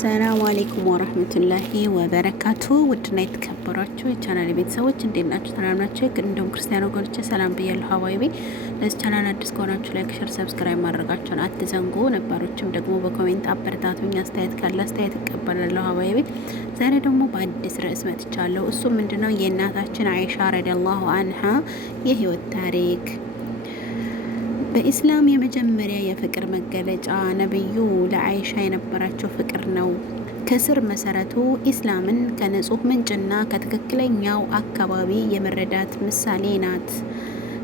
ሰላም አለይኩም ወራህመቱላሂ ወበረካቱ። ውድና የተከበራችሁ የቻናል ቤተሰቦች እንዴት ናችሁ? ሰላም ናችሁ? እንደውም ክርስቲያን ወገኖቼ ሰላም ብያለሁ። ሀዋይቤ ለዚህ ቻናል አዲስ ከሆናችሁ ላይክ፣ ሼር፣ ሰብስክራይብ ማድረጋችሁን አትዘንጉ። ነባሮችም ደግሞ በኮሜንት አበረታቱኝ። አስተያየት ካለ አስተያየት እቀበላለሁ። ሀዋይቤ ዛሬ ደግሞ በአዲስ ርዕስ መጥቻለሁ። እሱ ምንድነው? የእናታችን አይሻ ረዲየላሁ አንሃ የህይወት ታሪክ። በኢስላም የመጀመሪያ የፍቅር መገለጫ ነብዩ ለአይሻ የነበራቸው ፍቅር ነው። ከስር መሰረቱ ኢስላምን ከንጹህ ምንጭና ከትክክለኛው አካባቢ የመረዳት ምሳሌ ናት።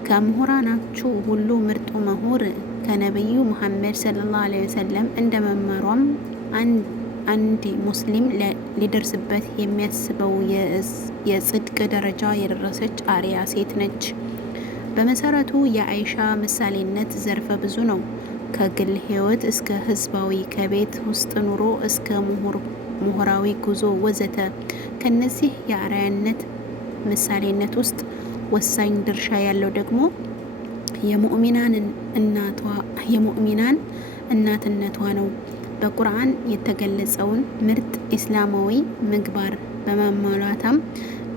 ከምሁራኖቹ ሁሉ ምርጡ ምሁር ከነብዩ መሐመድ ሰለላሁ ዐለይሂ ወሰለም እንደ መማሯም አንድ ሙስሊም ሊደርስበት የሚያስበው የጽድቅ ደረጃ የደረሰች አርያ ሴት ነች። በመሰረቱ የአይሻ ምሳሌነት ዘርፈ ብዙ ነው። ከግል ህይወት እስከ ህዝባዊ፣ ከቤት ውስጥ ኑሮ እስከ ምሁራዊ ጉዞ ወዘተ። ከነዚህ የአርአያነት ምሳሌነት ውስጥ ወሳኝ ድርሻ ያለው ደግሞ የሙእሚናን እናትነቷ ነው። በቁርአን የተገለጸውን ምርጥ ኢስላማዊ ምግባር በማሟላታም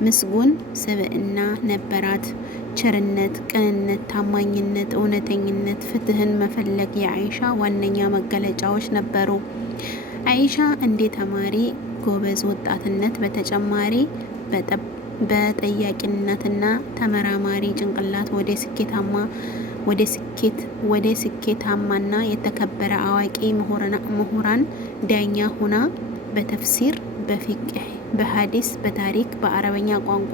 ምስጉን ስብዕና ነበራት። ቸርነት፣ ቅንነት፣ ታማኝነት፣ እውነተኝነት፣ ፍትህን መፈለግ የአይሻ ዋነኛ መገለጫዎች ነበሩ። አይሻ እንደ ተማሪ ጎበዝ ወጣትነት በተጨማሪ በጠያቂነትና ተመራማሪ ጭንቅላት ወደ ስኬታማና የተከበረ አዋቂ ምሁራን ዳኛ ሆና በተፍሲር፣ በፊቅህ፣ በሀዲስ፣ በታሪክ፣ በአረበኛ ቋንቋ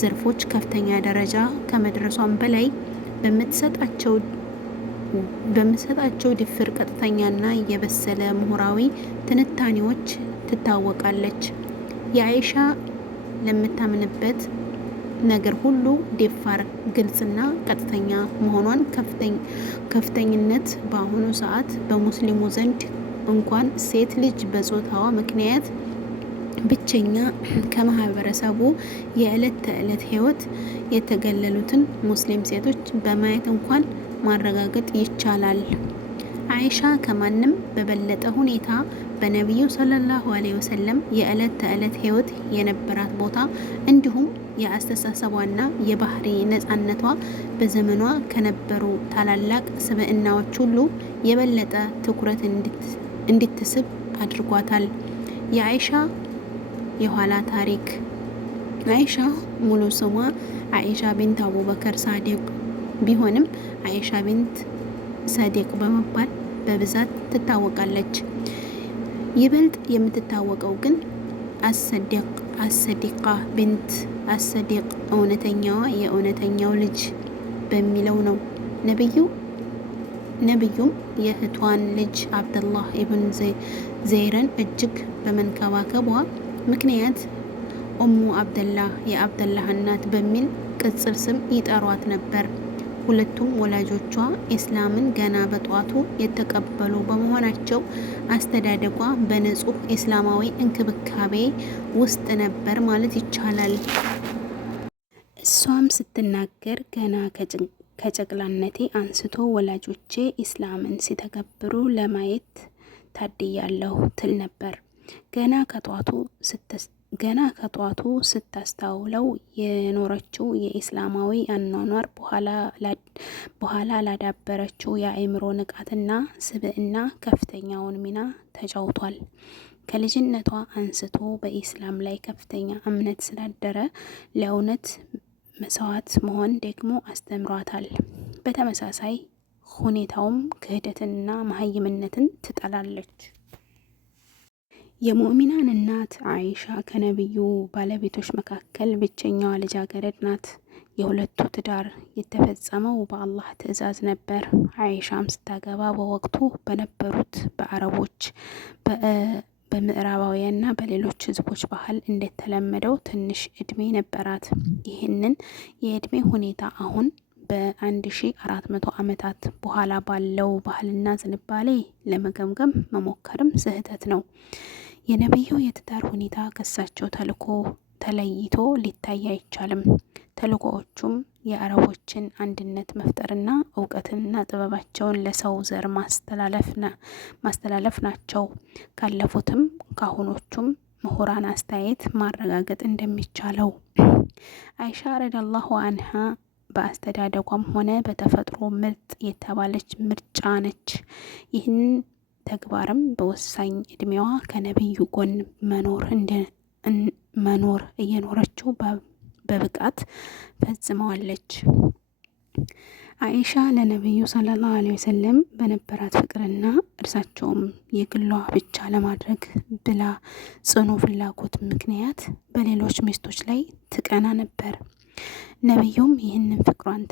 ዘርፎች ከፍተኛ ደረጃ ከመድረሷም በላይ በምትሰጣቸው ድፍር፣ ቀጥተኛና የበሰለ ምሁራዊ ትንታኔዎች ትታወቃለች። የአይሻ ለምታምንበት ነገር ሁሉ ደፋር፣ ግልጽና ቀጥተኛ መሆኗን ከፍተኝነት በአሁኑ ሰዓት በሙስሊሙ ዘንድ እንኳን ሴት ልጅ በጾታዋ ምክንያት ብቸኛ ከማህበረሰቡ የዕለት ተዕለት ህይወት የተገለሉትን ሙስሊም ሴቶች በማየት እንኳን ማረጋገጥ ይቻላል። አይሻ ከማንም በበለጠ ሁኔታ በነቢዩ ሰለላሁ ዐለይሂ ወሰለም የዕለት ተዕለት ህይወት የነበራት ቦታ እንዲሁም የአስተሳሰቧና የባህሪ ነፃነቷ በዘመኗ ከነበሩ ታላላቅ ስብዕናዎች ሁሉ የበለጠ ትኩረት እንድትስብ አድርጓታል። የአይሻ የኋላ ታሪክ። አይሻ ሙሉ ስሟ አይሻ ቢንት አቡበከር ሳዲቅ ቢሆንም አይሻ ቢንት ሳዲቅ በመባል በብዛት ትታወቃለች። ይበልጥ የምትታወቀው ግን አሰዲቃ ቢንት አሰዲቅ የእውነተኛው ልጅ በሚለው ነው። ነብዩም የእህቷን ልጅ አብደላህ ኢብን ዘይርን እጅግ በመንከባከቧ ምክንያት ኡሙ አብደላህ የአብደላህ እናት በሚል ቅጽል ስም ይጠሯት ነበር። ሁለቱም ወላጆቿ ኢስላምን ገና በጧቱ የተቀበሉ በመሆናቸው አስተዳደጓ በንጹህ ኢስላማዊ እንክብካቤ ውስጥ ነበር ማለት ይቻላል። እሷም ስትናገር ገና ከጨቅላነቴ አንስቶ ወላጆቼ ኢስላምን ሲተገብሩ ለማየት ታድያለሁ ትል ነበር። ገና ከጧቱ ስታስተውለው የኖረችው የኢስላማዊ አኗኗር በኋላ ላዳበረችው የአእምሮ ንቃትና ስብዕና ከፍተኛውን ሚና ተጫውቷል። ከልጅነቷ አንስቶ በኢስላም ላይ ከፍተኛ እምነት ስላደረ ለእውነት መስዋዕት መሆን ደግሞ አስተምሯታል። በተመሳሳይ ሁኔታውም ክህደትንና መሀይምነትን ትጠላለች። የሙእሚናን እናት አይሻ ከነብዩ ባለቤቶች መካከል ብቸኛዋ ልጃገረድ ናት። የሁለቱ ትዳር የተፈጸመው በአላህ ትዕዛዝ ነበር። አይሻም ስታገባ በወቅቱ በነበሩት በአረቦች በምዕራባውያንና በሌሎች ህዝቦች ባህል እንደተለመደው ትንሽ እድሜ ነበራት። ይህንን የእድሜ ሁኔታ አሁን በ1400 ዓመታት በኋላ ባለው ባህልና ዝንባሌ ለመገምገም መሞከርም ስህተት ነው። የነብዩ የትዳር ሁኔታ ከሳቸው ተልእኮ ተለይቶ ሊታይ አይቻልም። ተልእኮዎቹም የአረቦችን አንድነት መፍጠርና እውቀትንና ጥበባቸውን ለሰው ዘር ማስተላለፍ ናቸው። ካለፉትም ካሁኖቹም ምሁራን አስተያየት ማረጋገጥ እንደሚቻለው አይሻ ረዲየላሁ አንሃ በአስተዳደጓም ሆነ በተፈጥሮ ምርጥ የተባለች ምርጫ ነች። ይህን ተግባርም በወሳኝ እድሜዋ ከነቢዩ ጎን መኖር እየኖረችው በብቃት ፈጽመዋለች። አይሻ ለነቢዩ ሰለላሁ ዐለይሂ ወሰለም በነበራት ፍቅርና እርሳቸውም የግሏ ብቻ ለማድረግ ብላ ጽኑ ፍላጎት ምክንያት በሌሎች ሚስቶች ላይ ትቀና ነበር። ነቢዩም ይህንን ፍቅሯን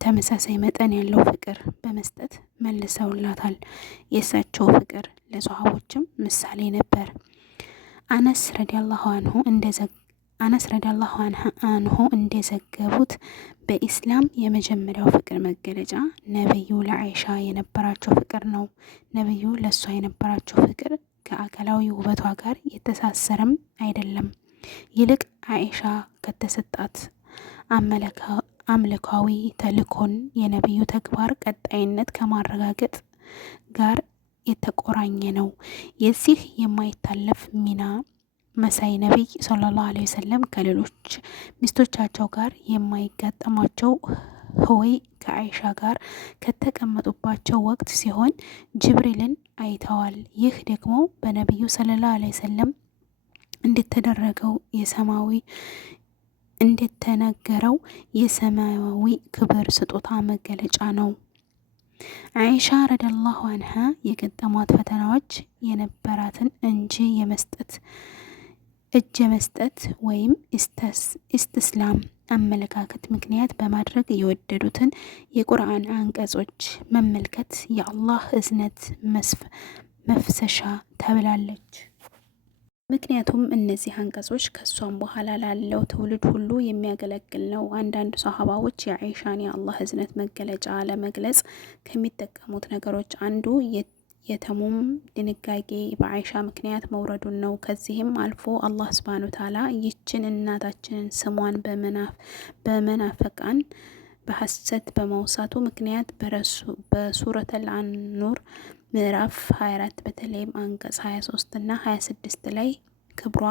ተመሳሳይ መጠን ያለው ፍቅር በመስጠት መልሰውላታል። የእሳቸው ፍቅር ለሰሃቦችም ምሳሌ ነበር። አነስ ረዲየላሁ አንሁ እንደዘገቡት በኢስላም የመጀመሪያው ፍቅር መገለጫ ነቢዩ ለአይሻ የነበራቸው ፍቅር ነው። ነቢዩ ለእሷ የነበራቸው ፍቅር ከአካላዊ ውበቷ ጋር የተሳሰረም አይደለም። ይልቅ አይሻ ከተሰጣት አምልካዊ ተልእኮን የነቢዩ ተግባር ቀጣይነት ከማረጋገጥ ጋር የተቆራኘ ነው። የዚህ የማይታለፍ ሚና መሳይ ነቢይ ሰለላሁ ዐለይሂ ወሰለም ከሌሎች ሚስቶቻቸው ጋር የማይጋጠማቸው ህወይ ከአይሻ ጋር ከተቀመጡባቸው ወቅት ሲሆን ጅብሪልን አይተዋል። ይህ ደግሞ በነቢዩ ሰለላሁ ዐለይሂ ወሰለም እንደተነገረው የሰማያዊ ክብር ስጦታ መገለጫ ነው። አይሻ ረዲየላሁ አንሃ የገጠሟት ፈተናዎች የነበራትን እጅ የመስጠት ወይም ኢስትስላም አመለካከት ምክንያት በማድረግ የወደዱትን የቁርአን አንቀጾች መመልከት የአላህ እዝነት መፍሰሻ ተብላለች። ምክንያቱም እነዚህ አንቀጾች ከሷም በኋላ ላለው ትውልድ ሁሉ የሚያገለግል ነው። አንዳንድ ሰሃባዎች የአይሻን የአላህ እዝነት መገለጫ ለመግለጽ ከሚጠቀሙት ነገሮች አንዱ የተሙም ድንጋጌ በአይሻ ምክንያት መውረዱን ነው። ከዚህም አልፎ አላህ ሱብሃነሁ ወተዓላ ይችን እናታችንን ስሟን በመናፈቃን በሐሰት በመውሳቱ ምክንያት በሱረቱል አኑር ምዕራፍ 24 በተለይም አንቀጽ 23 እና 26 ላይ ክብሯ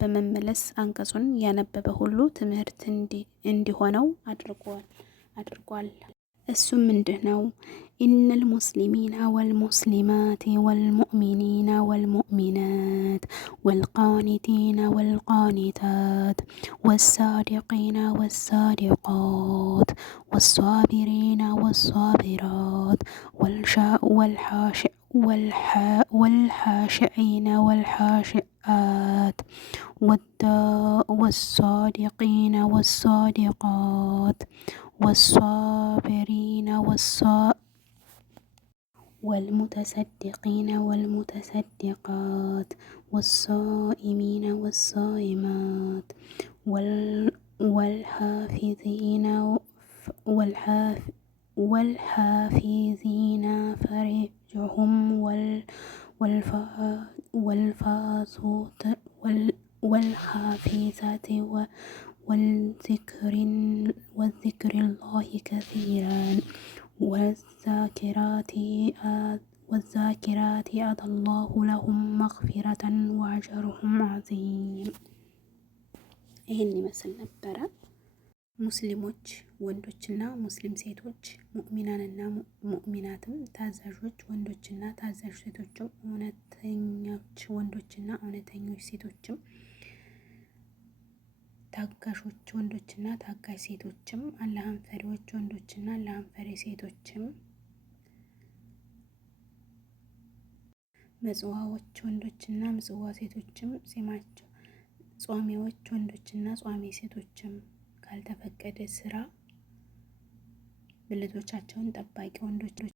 በመመለስ አንቀጹን ያነበበ ሁሉ ትምህርት እንዲሆነው አድርጓል። እሱም ምንድን ነው? ኢነል ሙስሊሚና ወልሙስሊማት ወልሙእሚኒና ወልሙእሚናት ወልቃኒቲና ወልቃኒታት ወሳዲቂና ወሳዲቃት ወሳቢሪና ወሳቢራት والحاشعين والحاشعات والصادقين والصادقات والصابرين والمتصدقين والمتصدقات والصائمين والصائمات والحافظين فرجهم والحافظات والذكر الله كثيرا والذاكرات أعد الله لهم مغفرة وأجرهم عظيم። ይህን ይመስል ነበረ። ሙስሊሞች ወንዶችና ሙስሊም ሴቶች፣ ሙእሚናንና ሙእሚናትም ታዛዦች ወንዶችና ታዛዥ ሴቶችም፣ እውነተኞች ወንዶችና እውነተኞች ሴቶችም፣ ታጋሾች ወንዶችና ታጋሽ ሴቶችም፣ አላህን ፈሪዎች ወንዶችና አላህን ፈሪ ሴቶችም፣ መጽዋዎች ወንዶችና ምጽዋ ሴቶችም፣ ጿሚዎች ወንዶችና ጿሚ ሴቶችም፣ ካልተፈቀደ ስራ ብልቶቻቸውን ጠባቂ ወንዶች